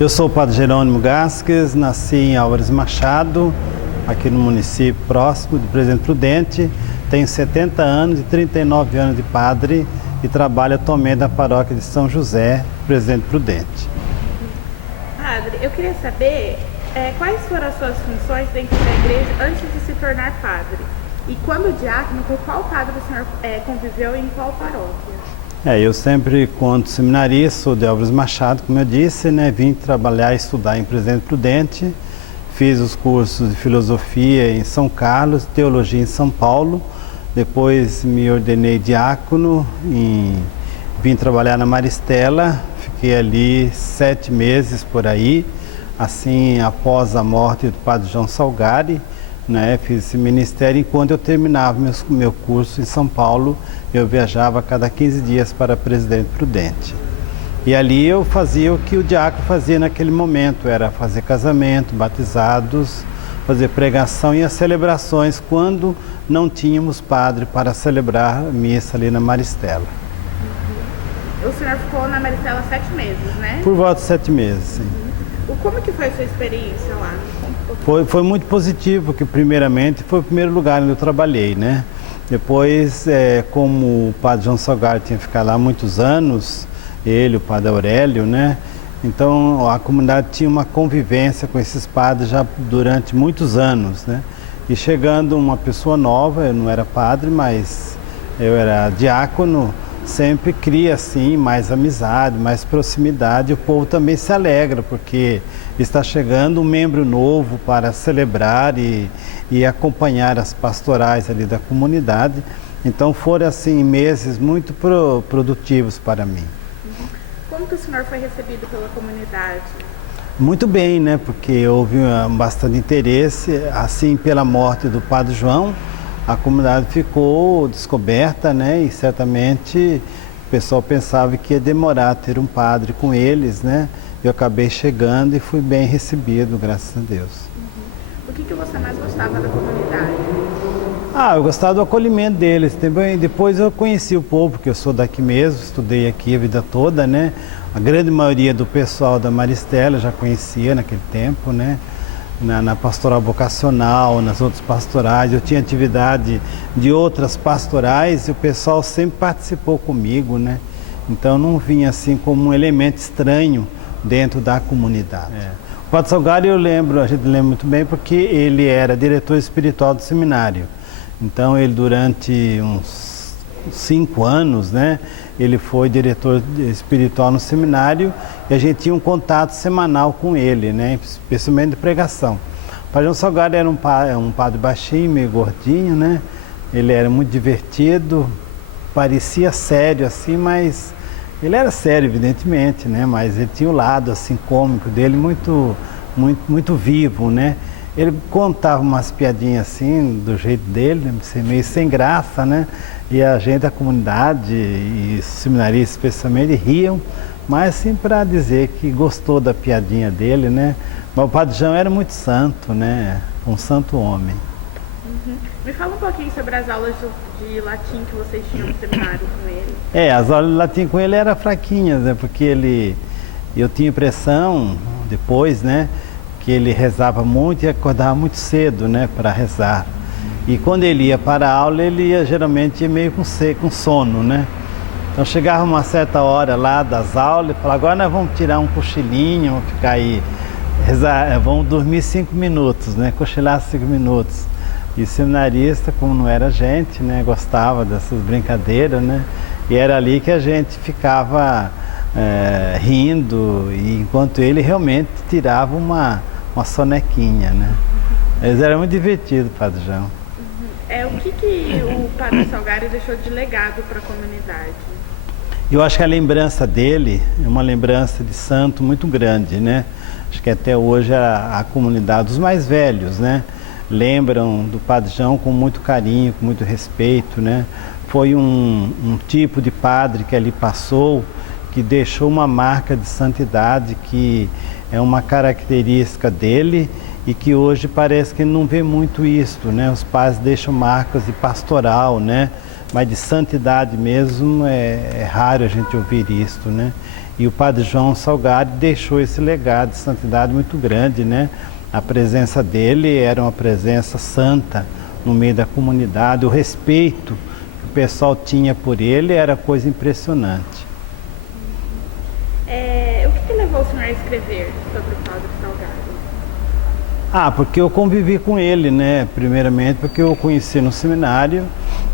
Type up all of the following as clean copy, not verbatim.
Eu sou o Padre Jerônimo Gasques, nasci em Álvares Machado, aqui no município próximo de Presidente Prudente. Tenho 70 anos e 39 anos de padre e trabalho atualmente na paróquia de São José, Presidente Prudente. Padre, eu queria saber quais foram as suas funções dentro da igreja antes de se tornar padre? E quando diácono, com qual padre o senhor conviveu e em qual paróquia? Eu sempre, quando seminarista, sou de Álvares Machado, como eu disse, né? Vim trabalhar e estudar em Presidente Prudente, fiz os cursos de filosofia em São Carlos, teologia em São Paulo, depois me ordenei diácono, vim trabalhar na Maristela, fiquei ali 7 meses por aí, assim, após a morte do Padre João Salgari, né, fiz esse ministério. Enquanto eu terminava meu curso em São Paulo, eu viajava a cada 15 dias para Presidente Prudente. E ali eu fazia o que o diácono fazia naquele momento, era fazer casamento, batizados, fazer pregação e as celebrações, quando não tínhamos padre para celebrar a missa ali na Maristela. O senhor ficou na Maristela 7 meses, né? Por volta de 7 meses, sim. Como que foi a sua experiência lá? Foi muito positivo, porque primeiramente foi o primeiro lugar onde eu trabalhei, né? Depois, como o Padre João Salgari tinha ficado lá há muitos anos, ele, o Padre Aurélio, né? Então a comunidade tinha uma convivência com esses padres já durante muitos anos, né? E chegando uma pessoa nova, eu não era padre, mas eu era diácono, sempre cria assim mais amizade, mais proximidade. O povo também se alegra porque está chegando um membro novo para celebrar e acompanhar as pastorais ali da comunidade. Então foram assim meses muito produtivos para mim. Como que o senhor foi recebido pela comunidade? Muito bem, né? Porque houve bastante interesse, assim, pela morte do Padre João. A comunidade ficou descoberta, né? E certamente o pessoal pensava que ia demorar a ter um padre com eles, né? Eu acabei chegando e fui bem recebido, graças a Deus. O que você mais gostava da comunidade? Eu gostava do acolhimento deles. Depois eu conheci o povo, porque eu sou daqui mesmo, estudei aqui a vida toda, né? A grande maioria do pessoal da Maristela eu já conhecia naquele tempo, né? Na pastoral vocacional, nas outras pastorais, eu tinha atividade de outras pastorais e o pessoal sempre participou comigo, né? Então não vinha assim como um elemento estranho dentro da comunidade. O Padre Salgari a gente lembra muito bem porque ele era diretor espiritual do seminário. Então ele durante uns 5 anos, né? Ele foi diretor espiritual no seminário e a gente tinha um contato semanal com ele, né? Especialmente de pregação. O Padre João Salgari era um padre baixinho, meio gordinho, né? Ele era muito divertido, parecia sério assim, mas ele era sério, evidentemente, né? Mas ele tinha o lado assim cômico dele muito vivo, né? Ele contava umas piadinhas assim, do jeito dele, meio sem graça, né? E a gente da comunidade e os seminaristas especialmente riam, mas assim para dizer que gostou da piadinha dele, né? Mas o Padre João era muito santo, né? Um santo homem. Me fala um pouquinho sobre as aulas de latim que vocês tinham no seminário com ele. As aulas de latim com ele eram fraquinhas, né? Porque eu tinha impressão, depois, né? Que ele rezava muito e acordava muito cedo, né? Para rezar. E quando ele ia para a aula, ele ia geralmente meio com sono, né? Então chegava uma certa hora lá das aulas e falava, agora nós vamos tirar um cochilinho, vamos ficar aí, rezar, vamos dormir 5 minutos, né? Cochilar 5 minutos. E o seminarista, como não era gente, né? Gostava dessas brincadeiras, né? E era ali que a gente ficava rindo, e enquanto ele realmente tirava uma sonequinha, né? Mas era muito divertido, Padre João. O que o Padre Salgari deixou de legado para a comunidade? Eu acho que a lembrança dele é uma lembrança de santo muito grande, né? Acho que até hoje a comunidade, os mais velhos, né? Lembram do Padre João com muito carinho, com muito respeito, né? Foi um tipo de padre que ali passou, que deixou uma marca de santidade, que é uma característica dele e que hoje parece que não vê muito isso, né? Os padres deixam marcas de pastoral, né? Mas de santidade mesmo é raro a gente ouvir isso, né? E o padre João Salgado deixou esse legado de santidade muito grande, né? A presença dele era uma presença santa no meio da comunidade, o respeito que o pessoal tinha por ele era coisa impressionante. O que levou o senhor a escrever sobre o padre Salgado? Porque eu convivi com ele, né? Primeiramente porque eu o conheci no seminário.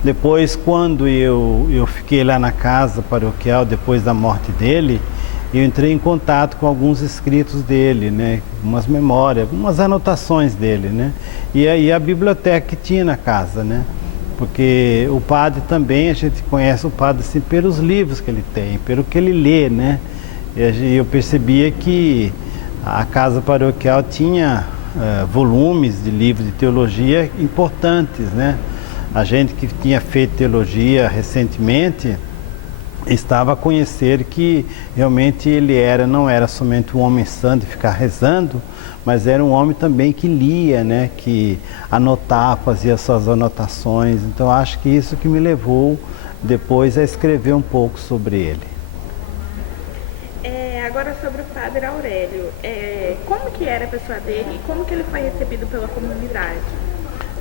Depois, quando eu fiquei lá na casa paroquial, depois da morte dele, eu entrei em contato com alguns escritos dele, né? Umas memórias, umas anotações dele, né? E aí a biblioteca que tinha na casa, né? Porque o padre também, a gente conhece o padre assim pelos livros que ele tem, pelo que ele lê, né? E eu percebia que a casa paroquial tinha volumes de livros de teologia importantes, né? A gente que tinha feito teologia recentemente estava a conhecer que realmente ele não era somente um homem santo de ficar rezando, mas era um homem também que lia, né? Que anotava, fazia suas anotações. Então acho que isso que me levou depois a escrever um pouco sobre ele. Agora sobre o padre Aurélio, como que era a pessoa dele e como que ele foi recebido pela comunidade?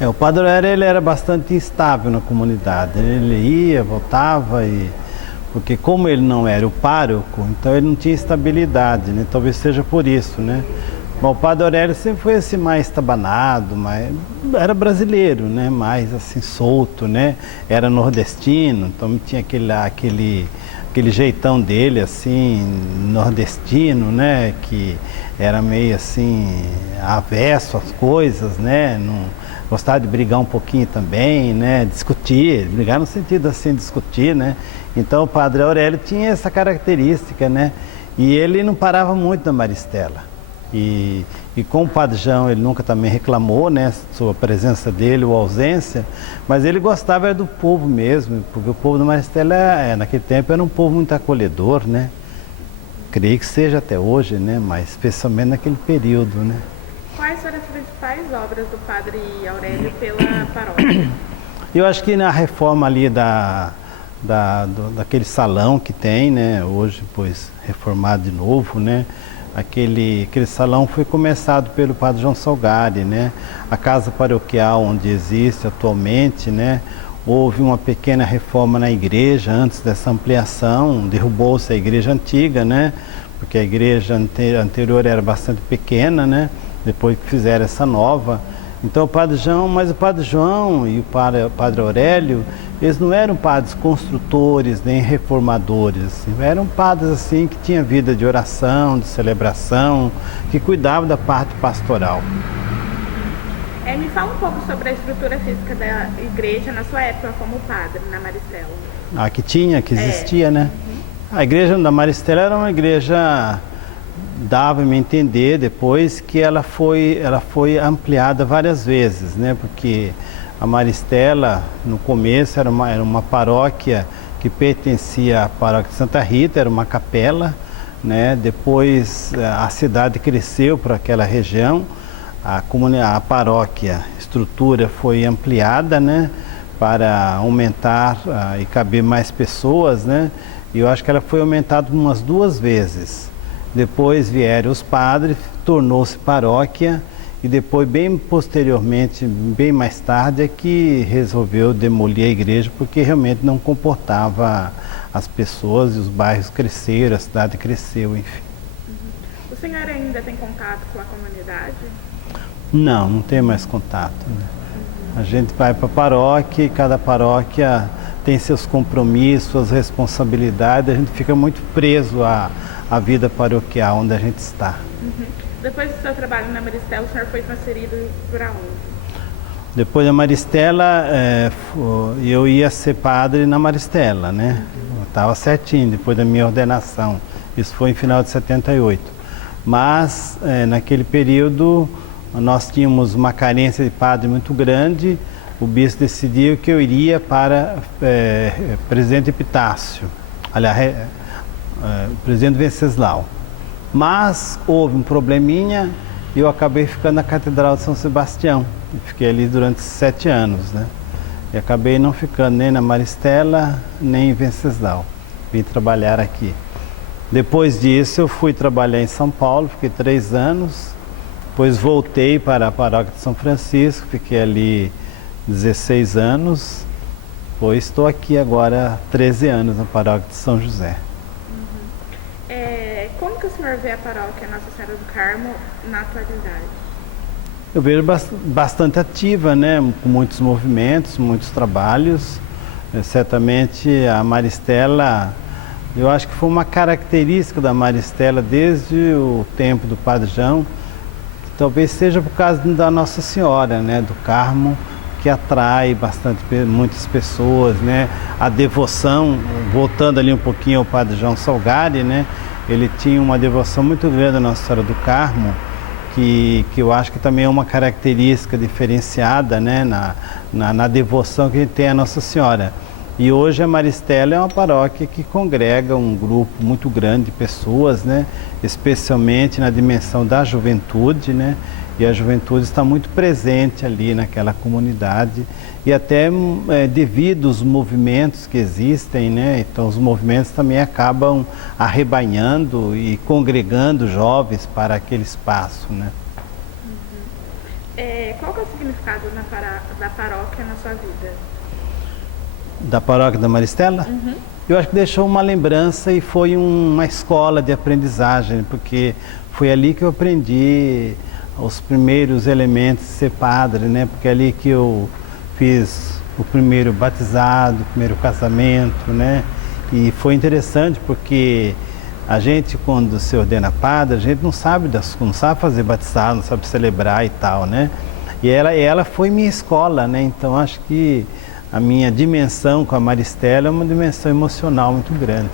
O padre Aurélio ele era bastante instável na comunidade, ele ia, voltava, porque como ele não era o pároco, então ele não tinha estabilidade, né? Talvez seja por isso, né? Bom, o padre Aurélio sempre foi assim mais estabanado, era brasileiro, né? Mais assim solto, né? Era nordestino, então tinha aquele jeitão dele, assim, nordestino, né? Que era meio assim, avesso às coisas, né? Não, gostava de brigar um pouquinho também, né? Discutir, brigar no sentido assim, discutir, né? Então o padre Aurélio tinha essa característica, né? E ele não parava muito na Maristela. E com o padre João ele nunca também reclamou, né, sobre a presença dele ou ausência, mas ele gostava do povo mesmo, porque o povo da Maristela naquele tempo era um povo muito acolhedor, né? Creio que seja até hoje, né, mas especialmente naquele período, né? Quais foram as principais obras do padre Aurélio pela paróquia? Eu acho que na reforma ali daquele salão que tem, né, hoje pois reformado de novo, né? Aquele salão foi começado pelo padre João Salgari, né? A casa paroquial onde existe atualmente, né? Houve uma pequena reforma na igreja antes dessa ampliação, derrubou-se a igreja antiga, né? Porque a igreja anterior era bastante pequena, né? Depois que fizeram essa nova. Então o padre João e o padre Aurélio, eles não eram padres construtores nem reformadores, assim. Eram padres assim que tinham vida de oração, de celebração, que cuidavam da parte pastoral. Me fala um pouco sobre a estrutura física da igreja na sua época como padre, na Maristela. Que existia, né? A igreja da Maristela era uma igreja, dava-me a entender depois que ela foi ampliada várias vezes, né? Porque a Maristela, no começo, era uma paróquia que pertencia à paróquia de Santa Rita, era uma capela, né? Depois a cidade cresceu para aquela região, a paróquia, a estrutura foi ampliada, né? Para aumentar e caber mais pessoas, né? E eu acho que ela foi aumentada umas 2 vezes. Depois vieram os padres, tornou-se paróquia e depois, bem posteriormente, bem mais tarde, é que resolveu demolir a igreja porque realmente não comportava as pessoas e os bairros cresceram, a cidade cresceu, enfim. O senhor ainda tem contato com a comunidade? Não tem mais contato, né? A gente vai para a paróquia e cada paróquia tem seus compromissos, suas responsabilidades, a gente fica muito preso à vida paroquial onde a gente está. Depois do seu trabalho na Maristela, o senhor foi transferido para onde? Depois da Maristela, eu ia ser padre na Maristela, né? Estava certinho, depois da minha ordenação. Isso foi em final de 78. Mas, naquele período, nós tínhamos uma carência de padre muito grande. O bispo decidiu que eu iria para Presidente Epitácio, aliás, Presidente Venceslau. Mas houve um probleminha e eu acabei ficando na Catedral de São Sebastião. Fiquei ali durante 7 anos, né? E acabei não ficando nem na Maristela, nem em Venceslau. Vim trabalhar aqui. Depois disso eu fui trabalhar em São Paulo, fiquei 3 anos, depois voltei para a paróquia de São Francisco, fiquei ali 16 anos, pois estou aqui agora há 13 anos na paróquia de São José. Como que o senhor vê a paróquia Nossa Senhora do Carmo na atualidade? Eu vejo bastante ativa, né? Com muitos movimentos, muitos trabalhos. Certamente a Maristela, eu acho que foi uma característica da Maristela desde o tempo do Padre João, que talvez seja por causa da Nossa Senhora, né? Do Carmo, que atrai muitas pessoas, né? A devoção, voltando ali um pouquinho ao Padre João Salgari, né? Ele tinha uma devoção muito grande à Nossa Senhora do Carmo, que eu acho que também é uma característica diferenciada, né? Na devoção que a gente tem à Nossa Senhora. E hoje a Maristela é uma paróquia que congrega um grupo muito grande de pessoas, né? Especialmente na dimensão da juventude, né? E a juventude está muito presente ali naquela comunidade e até devido aos movimentos que existem, né? Então os movimentos também acabam arrebanhando e congregando jovens para aquele espaço, né? Qual que é o significado da paróquia na sua vida? Da paróquia da Maristela? Eu acho que deixou uma lembrança e foi uma escola de aprendizagem, porque foi ali que eu aprendi os primeiros elementos de ser padre, né? Porque é ali que eu fiz o primeiro batizado, o primeiro casamento, né? E foi interessante porque a gente, quando se ordena padre, a gente não sabe fazer batizado, não sabe celebrar e tal, né? E ela foi minha escola, né? Então acho que a minha dimensão com a Maristela é uma dimensão emocional muito grande.